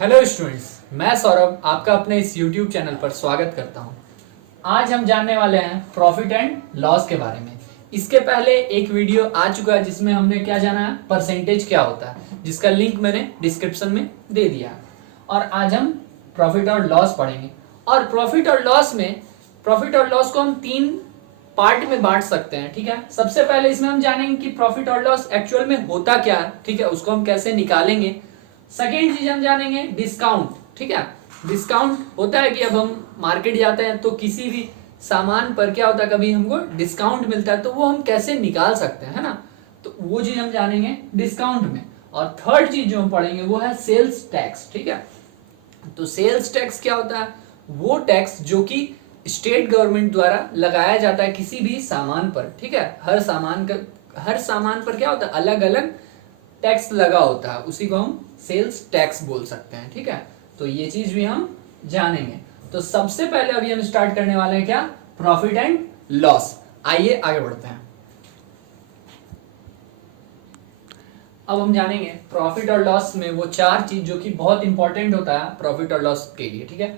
Hello students, मैं सौरभ आपका अपने इस YouTube चैनल पर स्वागत करता हूं। आज हम जानने वाले हैं प्रॉफिट एंड लॉस के बारे में। इसके पहले एक वीडियो आ चुका है जिसमें हमने क्या जाना है, परसेंटेज क्या होता है, जिसका लिंक मैंने डिस्क्रिप्शन में दे दिया है। और आज हम प्रॉफिट और लॉस पढ़ेंगे। और प्रॉफिट और लॉस को हम तीन पार्ट में बांट सकते हैं, ठीक है। सबसे पहले इसमें हम जानेंगे कि प्रॉफिट और लॉस एक्चुअल में होता क्या है, ठीक है, उसको हम कैसे निकालेंगे। सेकेंड चीज हम जानेंगे डिस्काउंट, ठीक है। डिस्काउंट होता है कि अब हम मार्केट जाते हैं तो किसी भी सामान पर क्या होता है, कभी हमको डिस्काउंट मिलता है तो वो हम कैसे निकाल सकते हैं, है ना। तो वो चीज हम जानेंगे डिस्काउंट में। और थर्ड चीज जो हम पढ़ेंगे वो है सेल्स टैक्स, ठीक है। तो सेल्स टैक्स क्या होता है, वो टैक्स जो कि स्टेट गवर्नमेंट द्वारा लगाया जाता है किसी भी सामान पर, ठीक है। हर सामान पर क्या होता है, अलग अलग टैक्स लगा होता है, उसी को हम सेल्स टैक्स बोल सकते हैं, ठीक है। तो ये चीज भी हम जानेंगे। तो सबसे पहले अभी हम स्टार्ट करने वाले हैं क्या, प्रॉफिट एंड लॉस। आइए आगे बढ़ते हैं। अब हम जानेंगे प्रॉफिट और लॉस में वो चार चीज जो कि बहुत इंपॉर्टेंट होता है प्रॉफिट और लॉस के लिए, ठीक है।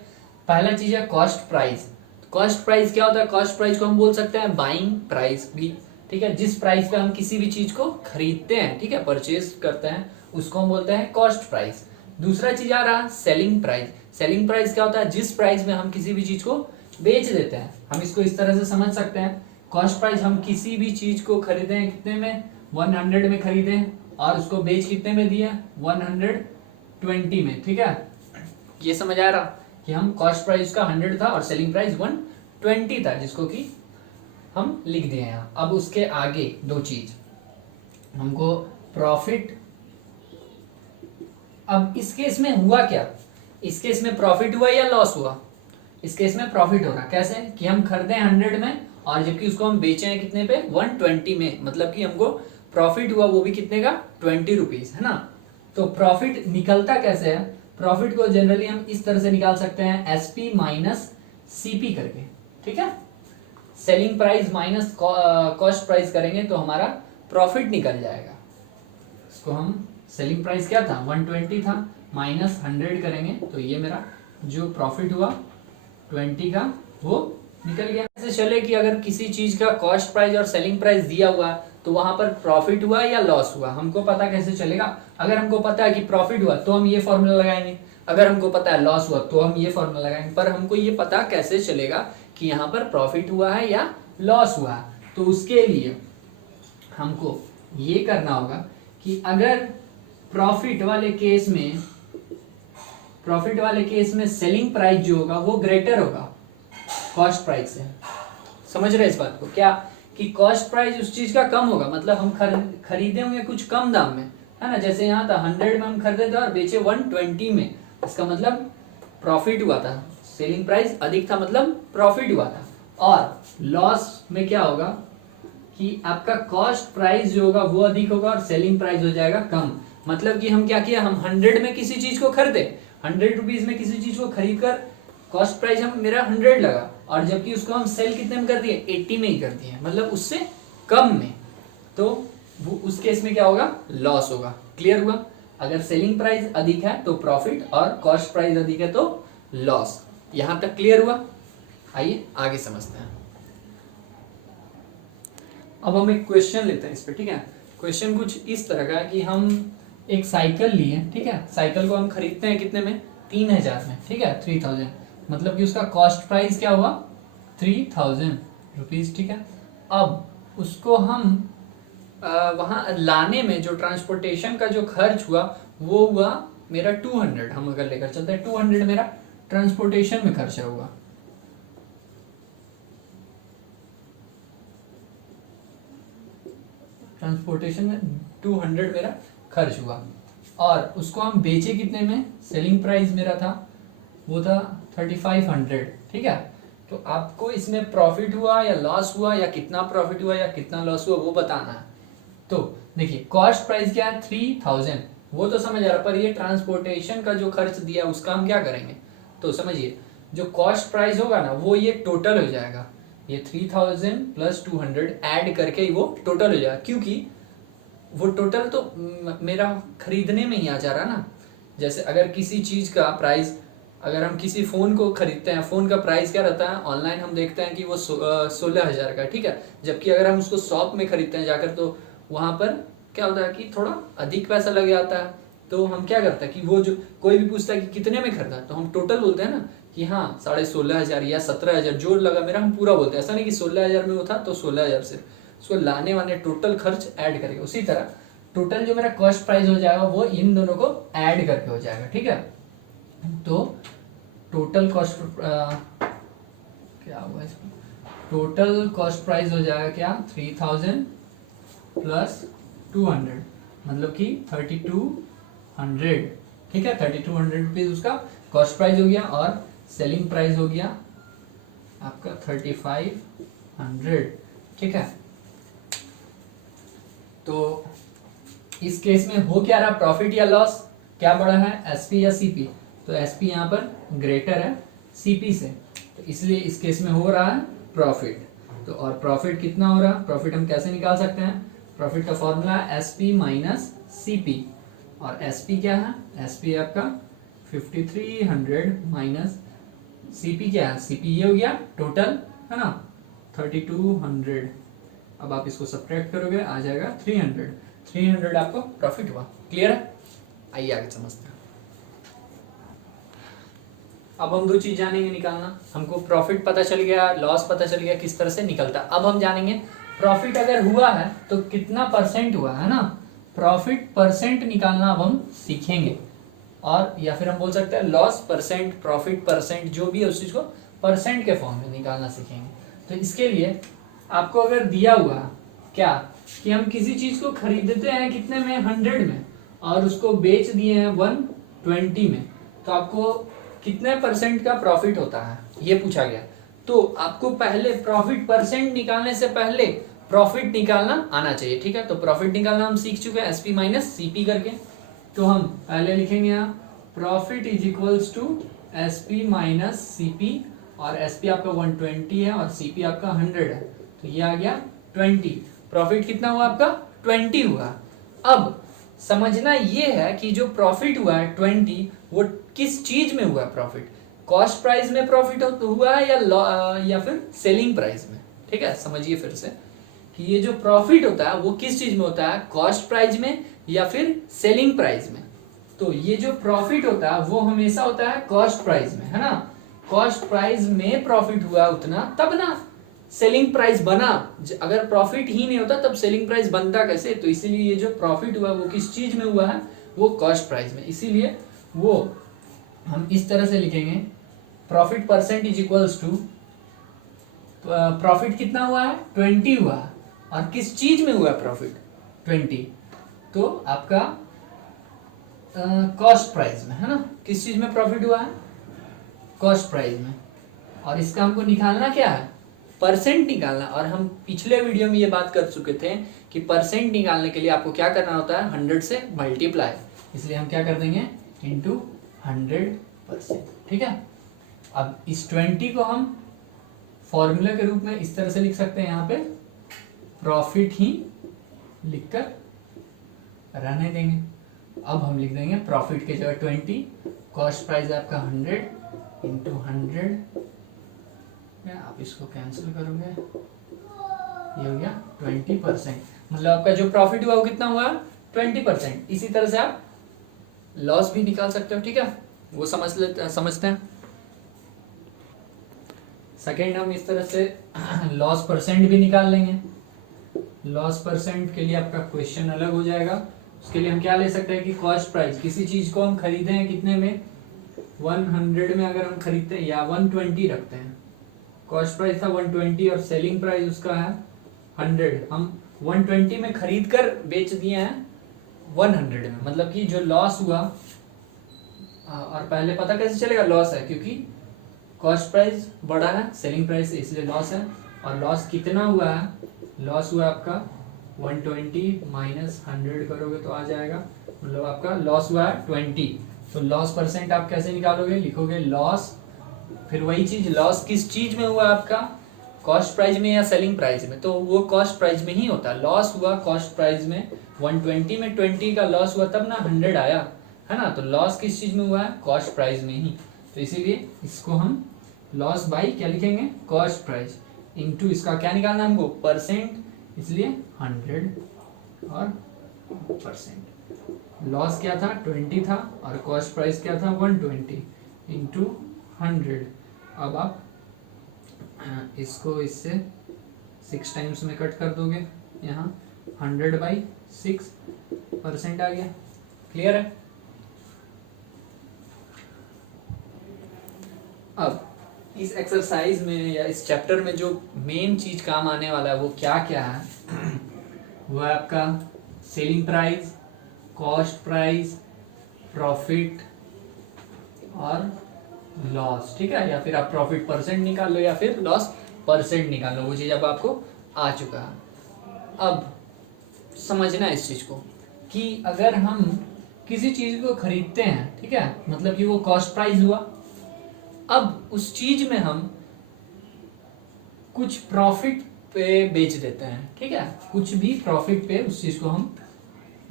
पहला चीज है कॉस्ट प्राइस। कॉस्ट प्राइस क्या होता है, कॉस्ट प्राइस को हम बोल सकते हैं बाइंग प्राइस भी, ठीक है। जिस प्राइस पे हम किसी भी चीज को खरीदते हैं, ठीक है, परचेज करते हैं, उसको हम बोलते हैं कॉस्ट प्राइस। दूसरा चीज आ रहा सेलिंग प्राइस। सेलिंग प्राइस क्या होता है, जिस प्राइस में हम किसी भी चीज को बेच देते हैं। हम इसको इस तरह से समझ सकते हैं, कॉस्ट प्राइस हम किसी भी चीज को खरीदे हैं कितने में, 100 में खरीदे और उसको बेच कितने में दिया, 120 में, ठीक है। ये समझ आ रहा कि हम कॉस्ट प्राइस का 100 था और सेलिंग प्राइस 120 था, जिसको कि हम लिख दिए यहाँ। अब उसके आगे दो चीज हमको प्रॉफिट। अब इस केस में हुआ क्या, इस केस में प्रॉफिट हुआ या लॉस हुआ, इस केस में प्रॉफिट हो रहा। कैसे कि हम खरीदे 100 में और जबकि उसको हम बेचे हैं कितने पे, 120 में, मतलब कि हमको प्रॉफिट हुआ वो भी कितने का, 20 रुपीज, है ना। तो प्रॉफिट निकलता कैसे है, प्रॉफिट को जनरली हम इस तरह से निकाल सकते हैं, एसपी माइनस सीपी करके, ठीक है। Selling price minus cost price करेंगे तो हमारा प्रॉफिट निकल जाएगा। इसको हम सेलिंग प्राइस क्या था, 120 था, माइनस 100 करेंगे तो ये मेरा जो प्रॉफिट हुआ 20 का वो निकल गया। ऐसे चले कि अगर किसी चीज का कॉस्ट प्राइस और सेलिंग प्राइस दिया हुआ तो वहां पर प्रॉफिट हुआ या लॉस हुआ, हमको पता कैसे चलेगा। अगर हमको पता है कि प्रॉफिट हुआ तो हम ये फॉर्मूला लगाएंगे, अगर हमको पता है लॉस हुआ तो हम ये फॉर्मूला लगाएंगे। पर हमको ये पता कैसे चलेगा कि यहाँ पर प्रॉफिट हुआ है या लॉस हुआ है, तो उसके लिए हमको ये करना होगा कि अगर प्रॉफिट वाले केस में सेलिंग प्राइस जो होगा वो ग्रेटर होगा कॉस्ट प्राइस से। समझ रहे इस बात को, क्या कि कॉस्ट प्राइस उस चीज का कम होगा, मतलब हम खरीदे होंगे कुछ कम दाम में, है ना। जैसे यहाँ था 100 में हम खरीदे थे और बेचे 120 में, इसका मतलब प्रॉफिट हुआ था। सेलिंग प्राइस अधिक था मतलब प्रॉफिट हुआ था। और लॉस में क्या होगा कि आपका कॉस्ट प्राइस जो होगा वो अधिक होगा और सेलिंग प्राइस हो जाएगा कम। मतलब कि हम क्या किया, हम 100 में किसी चीज को खरीदे, 100 रुपीज में किसी चीज को खरीद कर कॉस्ट प्राइस हम मेरा 100 लगा और जबकि उसको हम सेल कितने में कर दिए, 80 में ही कर दिए, मतलब उससे कम में। तो वो उस केस में क्या होगा, लॉस होगा। क्लियर हुआ। अगर सेलिंग प्राइस अधिक है तो प्रॉफिट और कॉस्ट प्राइस अधिक है तो लॉस। यहां तक क्लियर हुआ। आइए आगे समझते हैं। अब हम एक क्वेश्चन लेते हैं इस पे, ठीक है। क्वेश्चन कुछ इस तरह का है कि हम एक साइकिल लिए, ठीक है। साइकिल को हम खरीदते हैं कितने में, 3000 में, ठीक है, 3000, मतलब कि उसका कॉस्ट प्राइस क्या हुआ, 3000 रुपीज, ठीक है। अब उसको हम वहां लाने में जो ट्रांसपोर्टेशन का जो खर्च हुआ वो हुआ मेरा 200। हम अगर लेकर चलते हैं 200 मेरा ट्रांसपोर्टेशन में खर्चा हुआ। ट्रांसपोर्टेशन में 200 मेरा खर्च हुआ और उसको हम बेचे कितने में, सेलिंग प्राइस मेरा था वो था 3500, ठीक है। तो आपको इसमें प्रॉफिट हुआ या लॉस हुआ या कितना प्रॉफिट हुआ या कितना लॉस हुआ वो बताना है। तो देखिए कॉस्ट प्राइस क्या है, 3000, वो तो समझ आ रहा, पर ये ट्रांसपोर्टेशन का जो खर्च दिया उसका हम क्या करेंगे। तो समझिए जो कॉस्ट प्राइस होगा ना वो ये टोटल हो जाएगा, ये 3000 प्लस 200 ऐड करके ही वो टोटल हो जाएगा, क्योंकि वो टोटल तो मेरा खरीदने में ही आ जा रहा ना। जैसे अगर किसी चीज़ का प्राइस, अगर हम किसी फ़ोन को खरीदते हैं, फ़ोन का प्राइस क्या रहता है ऑनलाइन हम देखते हैं कि वो 16,000 का, ठीक है। जबकि अगर हम उसको शॉप में खरीदते हैं जाकर तो वहाँ पर क्या होता है कि थोड़ा अधिक पैसा लग जाता है। तो हम क्या करते हैं कि वो जो कोई भी पूछता है कि कितने में खरीदा, तो हम टोटल बोलते हैं ना कि हाँ 16,500 या 17,000 जो लगा मेरा, हम पूरा बोलते हैं। ऐसा नहीं कि 16,000 में वो था तो 16,000 से उसको लाने वाले टोटल खर्च ऐड करेंगे। उसी तरह टोटल जो मेरा कॉस्ट प्राइस हो जाएगा वो इन दोनों को ऐड करके हो जाएगा, ठीक है। तो टोटल कॉस्ट क्या हुआ इसमें, टोटल कॉस्ट प्राइस हो जाएगा क्या 3,000 प्लस 200, मतलब कि 3,200, ठीक है। 3,200 रुपीज उसका कॉस्ट प्राइस हो गया और सेलिंग प्राइस हो गया आपका 3,500, ठीक है। तो इस केस में हो क्या रहा, प्रॉफिट या लॉस क्या बड़ा है, एसपी या सीपी। तो एसपी यहाँ पर ग्रेटर है सीपी से, तो इसलिए इस केस में हो रहा है प्रॉफिट। तो और प्रॉफिट कितना हो रहा है, प्रॉफिट हम कैसे निकाल सकते हैं, प्रॉफिट का फॉर्मूला है एसपी माइनस सीपी। और एसपी क्या है, एसपी आपका 5,300 माइनस सीपी क्या है, सीपी ये हो गया टोटल है ना 3,200। अब आप इसको सब्ट्रैक्ट करोगे आ जाएगा 300 आपको प्रॉफिट हुआ। क्लियर है, आइए आगे समझते हैं। अब हम दो चीज जानेंगे निकालना, हमको प्रॉफिट पता चल गया, लॉस पता चल गया किस तरह से निकलता। अब हम जानेंगे प्रॉफिट अगर हुआ है तो कितना परसेंट हुआ है ना, प्रॉफिट परसेंट निकालना अब हम सीखेंगे। और या फिर हम बोल सकते हैं लॉस परसेंट, प्रॉफिट परसेंट, जो भी है उस चीज को परसेंट के फॉर्म में निकालना सीखेंगे। तो इसके लिए आपको अगर दिया हुआ क्या कि हम किसी चीज को खरीदते हैं कितने में 100 में और उसको बेच दिए हैं 120 में, तो आपको कितने परसेंट का प्रॉफिट होता है ये पूछा गया। तो आपको पहले प्रॉफिट परसेंट निकालने से पहले प्रॉफिट निकालना आना चाहिए, ठीक है। तो प्रॉफिट निकालना हम सीख चुके हैं एसपी माइनस सीपी करके। तो हम पहले लिखेंगे यहाँ profit is equals to SP minus CP, और एसपी आपका 120 है और सीपी आपका 100 है, तो ये आ गया 20। प्रॉफिट कितना हुआ आपका 20 हुआ। अब समझना ये है कि जो प्रॉफिट हुआ है 20 वो किस चीज में हुआ प्रॉफिट, कॉस्ट प्राइस में प्रॉफिट हुआ है या फिर सेलिंग प्राइस में, ठीक है। समझिए फिर से कि ये जो प्रॉफिट होता है वो किस चीज में होता है, कॉस्ट प्राइस में या फिर सेलिंग प्राइस में। तो ये जो प्रॉफिट होता है वो हमेशा होता है कॉस्ट प्राइस में, है ना। कॉस्ट प्राइस में प्रॉफिट हुआ उतना तब ना सेलिंग प्राइस बना। अगर प्रॉफिट ही नहीं होता तब सेलिंग प्राइस बनता कैसे। तो इसीलिए ये जो प्रॉफिट हुआ वो किस चीज में हुआ है, वो कॉस्ट प्राइस में। इसीलिए वो हम इस तरह से लिखेंगे profit percent is equals to, profit कितना हुआ है 20 हुआ है और किस चीज में हुआ प्रॉफिट 20, तो आपका कॉस्ट प्राइस में, है ना। किस चीज में प्रॉफिट हुआ है, कॉस्ट प्राइस में। और इसका हमको निकालना क्या है, परसेंट निकालना। और हम पिछले वीडियो में ये बात कर चुके थे कि परसेंट निकालने के लिए आपको क्या करना होता है 100 से मल्टीप्लाई, इसलिए हम क्या कर देंगे इंटू 100%, ठीक है। अब इस 20 को हम फॉर्मूला के रूप में इस तरह से लिख सकते हैं, यहाँ पे प्रॉफिट ही लिखकर रहने देंगे। अब हम लिख देंगे प्रॉफिट के जगह 20, कॉस्ट प्राइस है आपका 100 इंटू 100, आप इसको कैंसिल करोगे ये हो गया 20%, मतलब आपका जो प्रॉफिट हुआ वो कितना हुआ 20%। इसी तरह से आप लॉस भी निकाल सकते हो, ठीक है, वो समझते हैं। सेकेंड हम इस तरह से लॉस परसेंट भी निकाल लेंगे। लॉस परसेंट के लिए आपका क्वेश्चन अलग हो जाएगा। उसके लिए हम क्या ले सकते हैं कि कॉस्ट प्राइस, किसी चीज को हम खरीदे हैं कितने में 100 में, अगर हम खरीदते हैं या 120 रखते हैं, कॉस्ट प्राइस था 120 और सेलिंग प्राइस उसका है 100, हम 120 में खरीद कर बेच दिए हैं 100 में, मतलब कि जो लॉस हुआ। और पहले पता कैसे चलेगा लॉस है, क्योंकि कॉस्ट प्राइस बड़ा है सेलिंग प्राइस से, इसलिए लॉस है। और लॉस कितना हुआ है, लॉस हुआ आपका 120 माइनस 100 करोगे तो आ जाएगा, मतलब आपका लॉस हुआ है 20। तो लॉस परसेंट आप कैसे निकालोगे, लिखोगे लॉस, फिर वही चीज लॉस किस चीज में हुआ आपका, कॉस्ट प्राइस में या सेलिंग प्राइस में, तो वो कॉस्ट प्राइस में ही होता है। लॉस हुआ कॉस्ट प्राइस में 120 में 20 का लॉस हुआ तब ना 100 आया, है ना। तो लॉस किस चीज में हुआ है, कॉस्ट प्राइस में ही। तो इसीलिए इसको हम लॉस बाई क्या लिखेंगे, कॉस्ट प्राइस, इनटू इसका क्या निकालना है हमको, परसेंट, इसलिए 100 और परसेंट। लॉस क्या था 20 था और कॉस्ट प्राइस क्या था 120 इंटू 100। अब आप इसको इससे 6 टाइम्स में कट कर दोगे, यहाँ 100/6% आ गया। क्लियर है। अब इस एक्सरसाइज में या इस चैप्टर में जो मेन चीज काम आने वाला है वो क्या क्या है, वो है आपका selling price, cost price, profit और लॉस। ठीक है, या फिर आप प्रॉफिट परसेंट निकाल लो या फिर लॉस परसेंट निकाल लो, वो चीज अब आपको आ चुका है। अब समझना इस चीज को कि अगर हम किसी चीज को खरीदते हैं, ठीक है, मतलब कि वो कॉस्ट प्राइस हुआ, अब उस चीज में हम कुछ प्रॉफिट पे बेच देते हैं, ठीक है, कुछ भी प्रॉफिट पे उस चीज को हम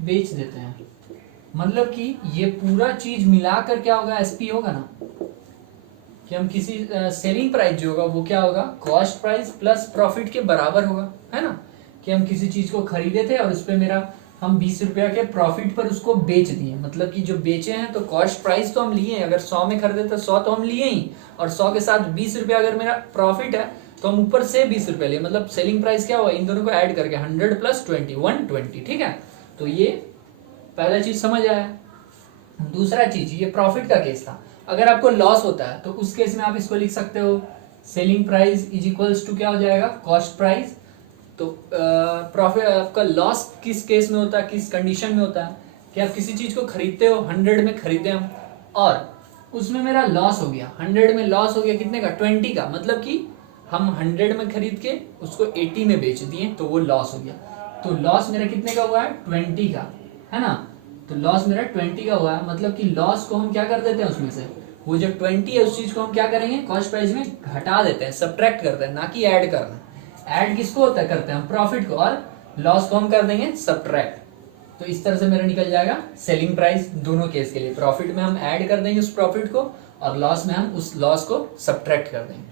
बेच देते हैं, मतलब कि ये पूरा चीज मिलाकर क्या होगा, एसपी होगा ना, कि हम किसी सेलिंग प्राइस जो होगा वो क्या होगा, कॉस्ट प्राइस प्लस प्रॉफिट के बराबर होगा, है ना। कि हम किसी चीज को खरीदे थे और उस पे मेरा हम 20 रुपया के प्रॉफिट पर उसको बेच दिए, मतलब कि जो बेचे हैं तो कॉस्ट प्राइस तो हम लिए हैं, अगर 100 में खरीदे तो 100 तो हम लिए ही, और 100 के साथ 20 रुपया अगर मेरा प्रॉफिट है तो हम ऊपर से 20 रुपया लिए, मतलब सेलिंग प्राइस क्या हुआ, इन दोनों को ऐड करके 100 + 20 120। ठीक है, तो ये पहला चीज समझ आया। दूसरा चीज, ये प्रॉफिट का केस था। अगर आपको लॉस होता है तो उस केस में आप इसको लिख सकते हो, selling price is equals to क्या हो जाएगा, कॉस्ट प्राइस। तो प्रॉफिट आपका लॉस किस केस में होता है, किस कंडीशन में होता है, कि आप किसी चीज को खरीदते हो, 100 में खरीदे हम और उसमें मेरा लॉस हो गया, 100 में लॉस हो गया कितने का, 20 का, मतलब कि हम 100 में खरीद के उसको 80 में बेच दिए तो वो लॉस हो गया। तो लॉस मेरा कितने का हुआ है, 20 का, है ना। तो लॉस मेरा 20 का हुआ है, मतलब कि लॉस को हम क्या कर देते हैं, उसमें से वो जो 20 है उस चीज को हम क्या करेंगे, कॉस्ट प्राइस में घटा देते हैं, सब्ट्रैक्ट करते हैं, ना कि ऐड करना। ऐड किसको होता है, करते हैं हम प्रॉफिट को, और लॉस को हम कर देंगे सब्ट्रैक्ट। तो इस तरह से मेरा निकल जाएगा सेलिंग प्राइस दोनों केस के लिए। प्रॉफिट में हम ऐड कर देंगे उस प्रॉफिट को और लॉस में हम उस लॉस को सब्ट्रैक्ट कर देंगे।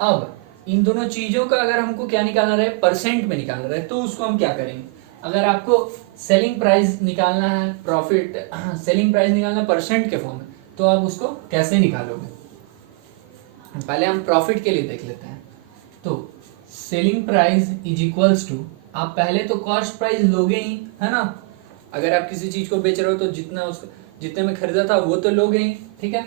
अब इन दोनों चीजों का अगर हमको क्या निकालना रहे, परसेंट में निकालना रहे, तो उसको हम क्या करेंगे। अगर आपको सेलिंग प्राइस निकालना है, प्रॉफिट सेलिंग प्राइस निकालना है परसेंट के फॉर्म में, तो आप उसको कैसे निकालोगे, पहले हम प्रॉफिट के लिए देख लेते हैं। तो selling price is equals to, आप पहले तो कॉस्ट प्राइस लोगे ही, है ना। अगर आप किसी चीज को बेच रहे हो तो जितना उसको जितने में खरीदा था वो तो लोगे ही, ठीक है,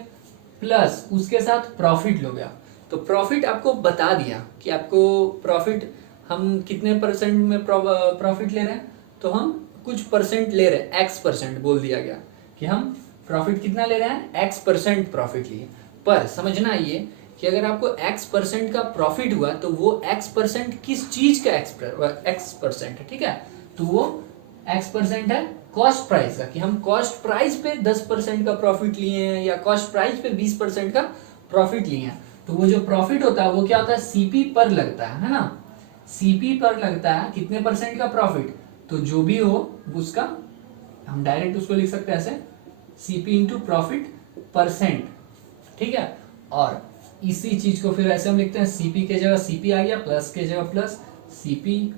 प्लस उसके साथ प्रॉफिट लोगे आप। तो प्रॉफिट आपको बता दिया कि आपको प्रॉफिट हम कितने परसेंट में प्रॉफिट ले रहे हैं, तो हम कुछ परसेंट ले रहे हैं, x% बोल दिया गया कि हम प्रॉफिट कितना ले रहे हैं, x% प्रॉफिट लिए। पर समझना ये कि अगर आपको x% का प्रॉफिट हुआ तो वो x% किस चीज का x% है, ठीक है, तो वो x% है कॉस्ट प्राइस का, कि हम कॉस्ट प्राइस पे 10% का प्रॉफिट लिए हैं या कॉस्ट प्राइस पे 20% का प्रॉफिट लिए हैं। तो वो जो प्रॉफिट होता है वो क्या होता है, सीपी पर लगता है ना, सीपी पर लगता है कितने परसेंट का प्रॉफिट, तो जो भी हो उसका हम डायरेक्ट उसको लिख सकते हैं ऐसे, सीपी इंटू प्रॉफिट परसेंट, ठीक है। और इसी चीज को फिर ऐसे हम लिखते हैं, सीपी के जगह सीपी आ गया, प्लस के जगह प्लस, सीपी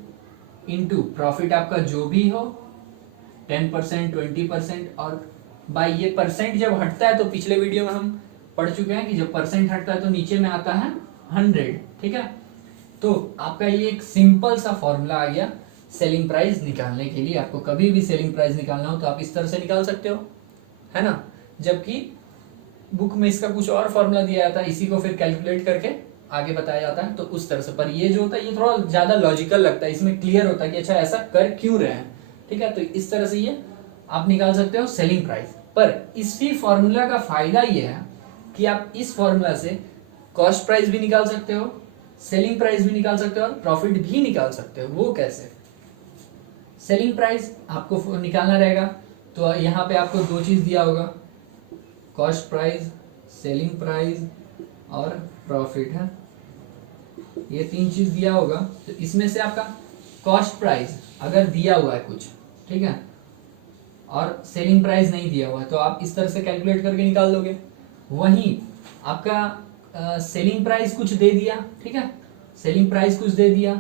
इंटू प्रॉफिट आपका जो भी हो 10% 20%, और बाई ये परसेंट जब हटता है तो पिछले वीडियो में हम पढ़ चुके हैं कि जब परसेंट हटता है तो नीचे में आता है 100, ठीक है। तो आपका ये एक सिंपल सा फॉर्मूला आ गया सेलिंग प्राइस निकालने के लिए। आपको कभी भी सेलिंग प्राइस निकालना हो तो आप इस तरह से निकाल सकते हो, है ना। जबकि बुक में इसका कुछ और फॉर्मूला दिया जाता है, इसी को फिर कैलकुलेट करके आगे बताया जाता है, तो उस तरह से। पर ये जो होता है ये थोड़ा ज्यादा लॉजिकल लगता है, इसमें क्लियर होता है कि अच्छा ऐसा कर क्यों रहे हैं, ठीक है। तो इस तरह से ये आप निकाल सकते हो सेलिंग प्राइस। पर इसी फॉर्मूला का फायदा ये है कि आप इस फॉर्मूला से कॉस्ट प्राइस भी निकाल सकते हो, सेलिंग प्राइस भी निकाल सकते हो और प्रॉफिट भी निकाल सकते हो। वो कैसे, सेलिंग प्राइस आपको निकालना रहेगा तो यहाँ पे आपको दो चीज दिया होगा, कॉस्ट प्राइस, सेलिंग प्राइस और प्रॉफिट, है, ये तीन चीज दिया होगा। तो इसमें से आपका कॉस्ट प्राइस अगर दिया हुआ है कुछ, ठीक है, और सेलिंग प्राइस नहीं दिया हुआ है, तो आप इस तरह से कैलकुलेट करके निकाल दोगे। वहीं आपका सेलिंग प्राइस कुछ दे दिया, ठीक है, सेलिंग प्राइस कुछ दे दिया,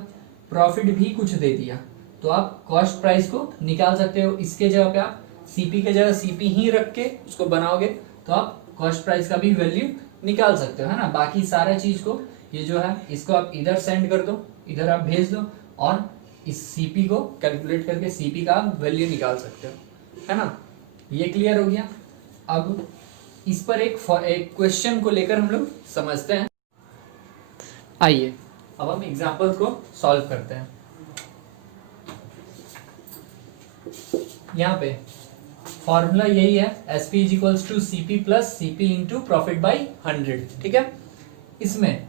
प्रॉफिट भी कुछ दे दिया, तो आप कॉस्ट प्राइस को निकाल सकते हो। इसके जगह पे आप सीपी के जगह सीपी ही रख के उसको बनाओगे तो आप कॉस्ट प्राइस का भी वैल्यू निकाल सकते हो, है ना। बाकी सारा चीज को ये जो है इसको आप इधर सेंड कर दो, इधर आप भेज दो और इस सीपी को कैलकुलेट करके सीपी का वैल्यू निकाल सकते हो, है ना। ये क्लियर हो गया। अब इस पर एक क्वेश्चन को लेकर हम लोग समझते हैं। आइए अब हम एग्जाम्पल को सॉल्व करते हैं। यहाँ पे फॉर्मूला यही है, SP is equals to CP plus CP into profit by 100, ठीक है। इसमें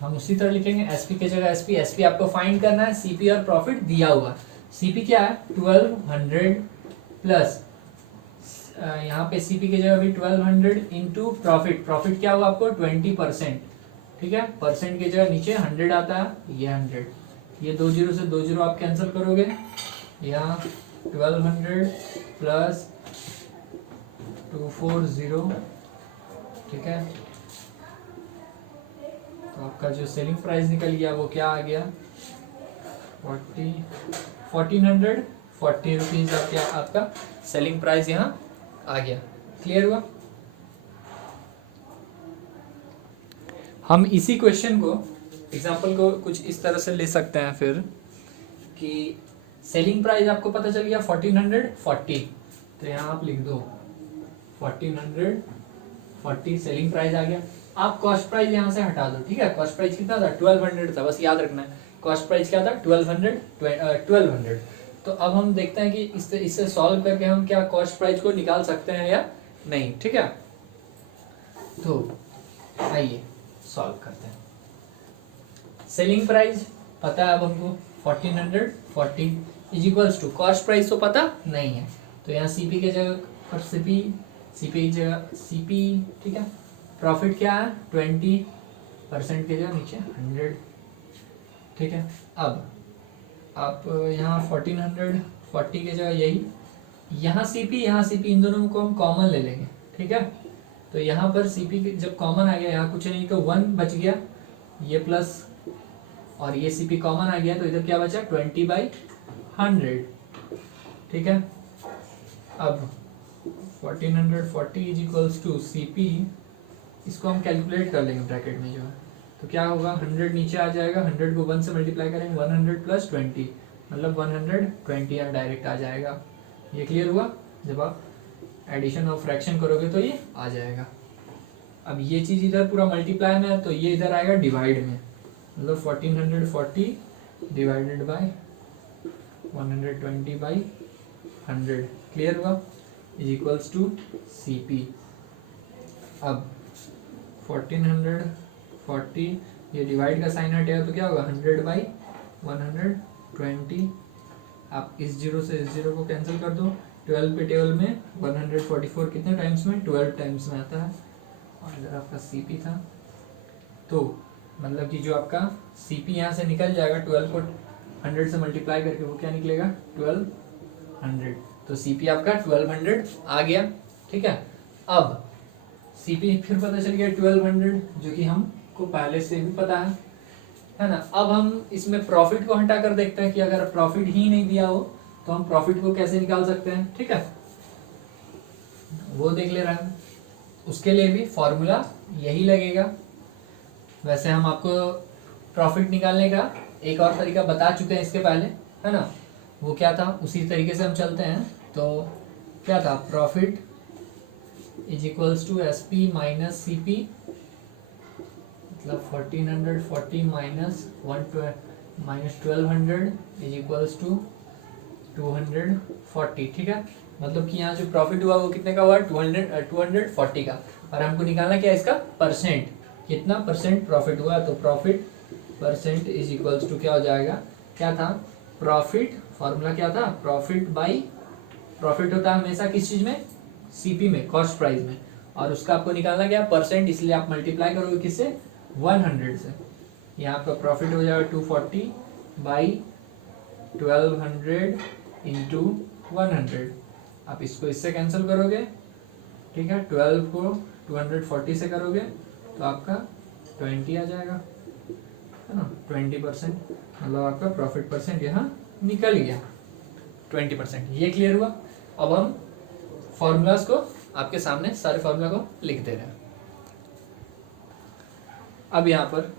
हम उसी तरह लिखेंगे, SP के जगह SP आपको फाइंड करना है, CP और प्रॉफिट दिया हुआ। CP क्या है 1200 प्लस यहाँ पे CP की जगह भी 1200 इंटू प्रॉफिट क्या हुआ आपको 20%, ठीक है। परसेंट की जगह नीचे 100 आता है, ये 100, ये 2 जीरो से 2 जीरो आप कैंसिल करोगे, यहाँ 1200 प्लस 240, ठीक है। तो आपका जो सेलिंग प्राइस निकल गया वो क्या आ गया 1440 रुपीज आपका सेलिंग प्राइस यहाँ आ गया। क्लियर हुआ। हम इसी क्वेश्चन को एग्जांपल को कुछ इस तरह से ले सकते हैं फिर कि सेलिंग प्राइस आपको पता चल गया 1440, तो यहाँ आप लिख दो 1440 सेलिंग प्राइस आ गया। आप कॉस्ट प्राइस यहाँ से हटा दो, ठीक है। कॉस्ट प्राइस कितना था 1200 था, बस याद रखना है कॉस्ट प्राइस क्या था 1200। तो अब हम देखते हैं कि इससे सॉल्व करके हम क्या कॉस्ट प्राइस को निकाल सकते हैं या नहीं, ठीक है। तो आइए सॉल्व करते हैं। सेलिंग प्राइस पता है अब हमको 1440 is equals to cost price तो पता नहीं है, तो यहाँ CP के जगह पर CP की जगह CP, ठीक है। प्रॉफिट क्या है 20% के जगह नीचे 100, ठीक है। अब आप यहाँ 1440 के जगह यही, यहाँ CP इन दोनों को हम कॉमन ले लेंगे, ठीक है। तो यहाँ पर CP जब कॉमन आ गया, यहाँ कुछ नहीं तो 1 बच गया, ये प्लस और ये CP कॉमन आ गया, तो इधर क्या बचा 20/100, ठीक है। अब 1440 इज इक्वल्स टू CP, इसको हम कैलकुलेट कर लेंगे ब्रैकेट में जो है, तो क्या होगा 100 नीचे आ जाएगा, 100 को 1 से मल्टीप्लाई करेंगे, 100 प्लस 20 मतलब 120 यहाँ डायरेक्ट आ जाएगा। ये क्लियर हुआ। जब आप एडिशन और फ्रैक्शन करोगे तो ये आ जाएगा। अब ये चीज़ इधर पूरा मल्टीप्लाई में है, तो ये इधर आएगा डिवाइड में, मतलब 1440 डिवाइडेड बाय 120/100, क्लियर हुआ, इज इक्वल्स टू CP। अब 1440 ये डिवाइड का साइन हटेगा तो क्या होगा 100/120, आप इस जीरो से इस जीरो को कैंसिल कर दो, 12 पे टेबल में 144 कितने टाइम्स में 12 टाइम्स में आता है, और इधर आपका CP था, तो मतलब कि जो आपका CP यहाँ से निकल जाएगा 12 को 100 से मल्टीप्लाई करके वो क्या निकलेगा 1200, तो CP आपका 1200 आ गया, ठीक है। अब CP फिर पता चल गया 1200, जो कि हमको पहले से भी पता है ना। अब हम इसमें प्रॉफिट को हटा कर देखते हैं कि अगर प्रॉफिट ही नहीं दिया हो तो हम प्रॉफिट को कैसे निकाल सकते हैं, ठीक है, वो देख ले रहा है। उसके लिए भी फॉर्मूला यही लगेगा। वैसे हम आपको प्रॉफिट निकालने का एक और तरीका बता चुके हैं इसके पहले, है ना, वो क्या था उसी तरीके से हम चलते हैं। तो क्या था profit is equals to SP minus CP, मतलब 1440 माइनस 1200 इज इक्वल्स टू 240, ठीक है। मतलब कि यहाँ जो प्रॉफिट हुआ वो कितने का हुआ 240 का, और हमको निकालना क्या है इसका परसेंट, कितना परसेंट प्रॉफिट हुआ, तो profit percent is equals to क्या हो जाएगा, क्या था प्रॉफिट, फॉर्मूला क्या था प्रॉफिट बाई, प्रॉफिट होता है हमेशा किस चीज में CP में, कॉस्ट प्राइस में, और उसका आपको निकालना क्या परसेंट, इसलिए आप मल्टीप्लाई करोगे किससे 100 से, यहाँ आपका प्रॉफिट हो जाएगा 240/1200 इंटू 100। आप इसको इससे कैंसिल करोगे, ठीक है, 12 को 240 से करोगे तो आपका 20 आ जाएगा, है ना, 20%, मतलब आपका प्रॉफिट परसेंट यहाँ निकल गया 20%। ये क्लियर हुआ। अब हम फॉर्मूलाज को आपके सामने सारे फॉर्मूला को लिख दे रहे हैं। अब यहाँ पर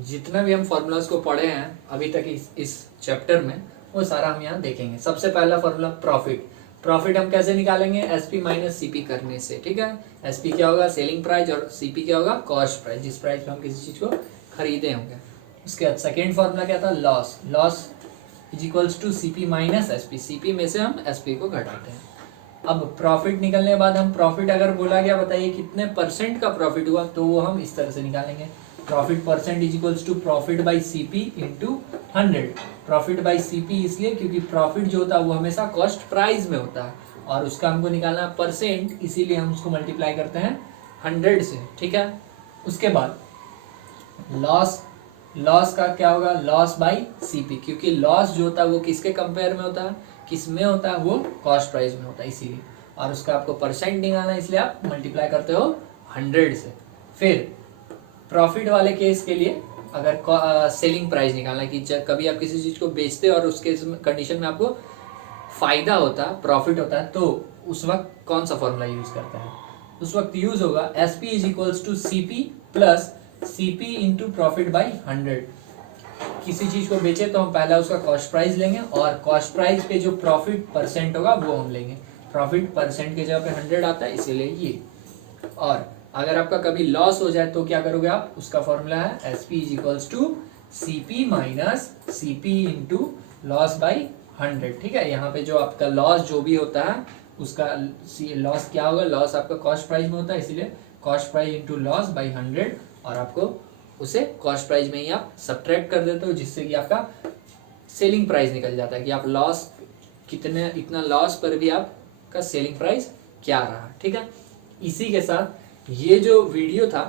जितना भी हम फॉर्मूलाज को पढ़े हैं अभी तक इस चैप्टर में, वो सारा हम यहाँ देखेंगे। सबसे पहला फॉर्मूला प्रॉफिट हम कैसे निकालेंगे, एसपी माइनस सीपी करने से, ठीक है। एसपी क्या होगा, सेलिंग प्राइस, और सीपी क्या होगा, कॉस्ट प्राइस, जिस प्राइस पे हम किसी चीज को खरीदे होंगे। उसके बाद सेकेंड फॉर्मूला क्या था, loss is equals to CP minus SP, CP में से हम एसपी को घटाते हैं। अब प्रॉफिट निकलने के बाद हम प्रॉफिट अगर बोला गया बताइए कितने परसेंट का प्रॉफिट हुआ, तो वो हम इस तरह से निकालेंगे, profit percent is equals to profit by CP into 100। Profit by CP इसलिए क्योंकि प्रॉफिट जो होता है वो हमेशा कॉस्ट प्राइस में होता है और उसका हमको निकालना है परसेंट, इसीलिए हम उसको मल्टीप्लाई करते हैं 100 से, ठीक है। उसके बाद लॉस का क्या होगा, लॉस बाई सीपी, क्योंकि लॉस जो होता है वो किसके कंपेयर में होता है, किस में होता है, वो कॉस्ट प्राइस में होता है इसीलिए, और उसका आपको परसेंट निकालना है इसलिए आप मल्टीप्लाई करते हो 100 से। फिर प्रॉफिट वाले केस के लिए अगर सेलिंग प्राइस निकालना है कि कभी आप किसी चीज को बेचते हो और उसके कंडीशन में आपको फायदा होता है, प्रॉफिट होता है, तो उस वक्त कौन सा फॉर्मूला यूज करता है, उस वक्त यूज होगा SP is equals to CP plus CP into profit by 100। किसी चीज को बेचे तो हम पहला उसका कॉस्ट प्राइस लेंगे और कॉस्ट प्राइस पे जो प्रॉफिट परसेंट होगा वो हम लेंगे, प्रॉफिट परसेंट के जगह पे 100 आता है इसीलिए ये। और अगर आपका कभी लॉस हो जाए तो क्या करोगे आप, उसका फॉर्मूला है SP is equals to CP minus CP into loss by 100, ठीक है। यहाँ पे जो आपका लॉस जो भी होता है उसका लॉस क्या होगा, लॉस आपका कॉस्ट प्राइस में होता है इसीलिए cost price into loss by 100, और आपको उसे कॉस्ट प्राइस में ही आप सब्ट्रैक्ट कर देते हो जिससे कि आपका सेलिंग प्राइस निकल जाता है कि आप लॉस कितने, इतना लॉस पर भी आपका सेलिंग प्राइस क्या रहा, ठीक है। इसी के साथ ये जो वीडियो था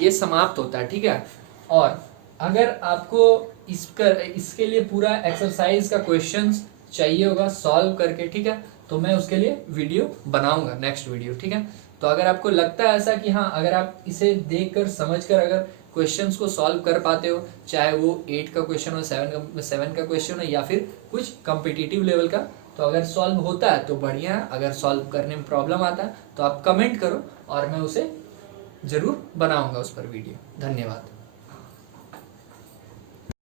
ये समाप्त होता है, ठीक है। और अगर आपको इसके लिए पूरा एक्सरसाइज का क्वेश्चंस चाहिए होगा सॉल्व करके, ठीक है, तो मैं उसके लिए वीडियो बनाऊंगा, नेक्स्ट वीडियो, ठीक है। तो अगर आपको लगता है ऐसा कि हाँ अगर आप इसे देखकर समझकर अगर क्वेश्चंस को सॉल्व कर पाते हो, चाहे वो 8 का क्वेश्चन हो, 7 का क्वेश्चन हो या फिर कुछ कॉम्पिटिटिव लेवल का, तो अगर सॉल्व होता है तो बढ़िया है, अगर सॉल्व करने में प्रॉब्लम आता है तो आप कमेंट करो और मैं उसे जरूर बनाऊंगा उस पर वीडियो। धन्यवाद।